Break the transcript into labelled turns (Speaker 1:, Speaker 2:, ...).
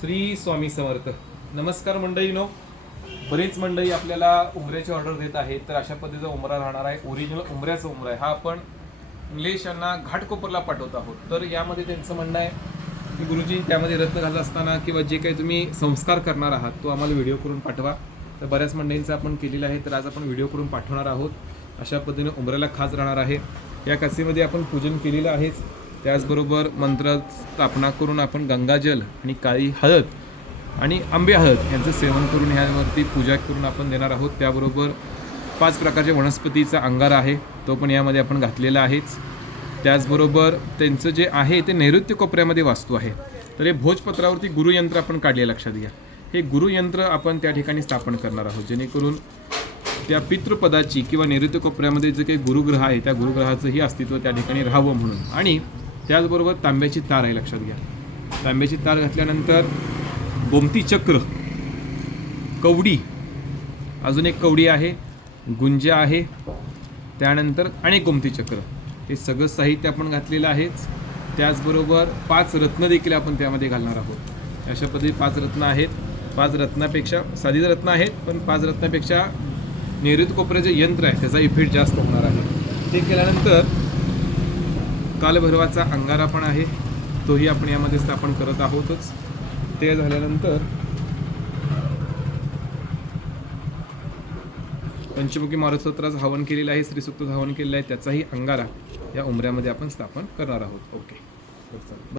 Speaker 1: श्री स्वामी समर्थ. नमस्कार मंडळीनो. बरेच मंडळी आपल्याला उमऱ्याची ऑर्डर देत आहेत तर अशा पद्धतीचा उमरा राहणार आहे. ओरिजिनल उमऱ्याचा उमरा आहे. हा आपण इंग्लिश यांना घाटकोपरला पाठवत आहोत. तर यामध्ये त्यांचं म्हणणं आहे की गुरुजी त्यामध्ये रत्न घालत असताना किंवा जे काही तुम्ही संस्कार करणार आहात तो आम्हाला व्हिडिओ करून पाठवा. तर बऱ्याच मंडळींचं आपण केलेलं आहे तर आज आपण व्हिडिओ करून पाठवणार आहोत. अशा पद्धतीने उमऱ्याला खास राहणार आहे. या कसेमध्ये आपण पूजन केलेलं आहेच. त्याचबरोबर मंत्र स्थापना करून आपण गंगाजल आणि काळी हळद आणि आंबे हळद यांचं सेवन करून ह्यावरती पूजा करून आपण देणार आहोत. त्याबरोबर पाच प्रकारच्या वनस्पतीचा अंगार आहे तो पण यामध्ये आपण घातलेला आहेच. त्याचबरोबर त्यांचं जे आहे ते नैऋत्य कोपऱ्यामध्ये वास्तू आहे. तर हे भोजपत्रावरती गुरुयंत्र आपण काढले लक्षात घ्या. हे गुरुयंत्र आपण त्या ठिकाणी स्थापन करणार आहोत जेणेकरून त्या पितृपदाची किंवा नैऋत्य कोपऱ्यामध्ये जे काही गुरुग्रह आहे त्या गुरुग्रहाचंही अस्तित्व त्या ठिकाणी राहावं म्हणून. आणि त्याचबरोबर तांब्याची तार आहे लक्षात घ्या. तांब्याची तार घातल्यानंतर गोमती चक्र कवडी अजून एक कवडी आहे गुंजा आहे त्यानंतर आणि गोमती चक्र. हे सगळं साहित्य आपण घातलेलं आहेच. त्याचबरोबर पाच रत्न देखील आपण त्यामध्ये घालणार आहोत. अशा पद्धती पाच रत्न आहेत. पाच रत्नापेक्षा साधी रत्न आहेत पण पाच रत्नापेक्षा नैऋत्य कोपऱ्याचे यंत्र आहे त्याचा इफेक्ट जास्त होणार आहे. ते केल्यानंतर कालभैरवाचा अंगारा पण आहे. तोही आपण यामध्ये स्थापन करत आहोतच. ते झाल्यानंतर पंचमुखी मारुतोत्राचं हवन केलेलं आहे श्रीसुक्त हवन केलेलं आहे त्याचाही अंगारा या उमऱ्यामध्ये आपण स्थापन करणार आहोत. ओके.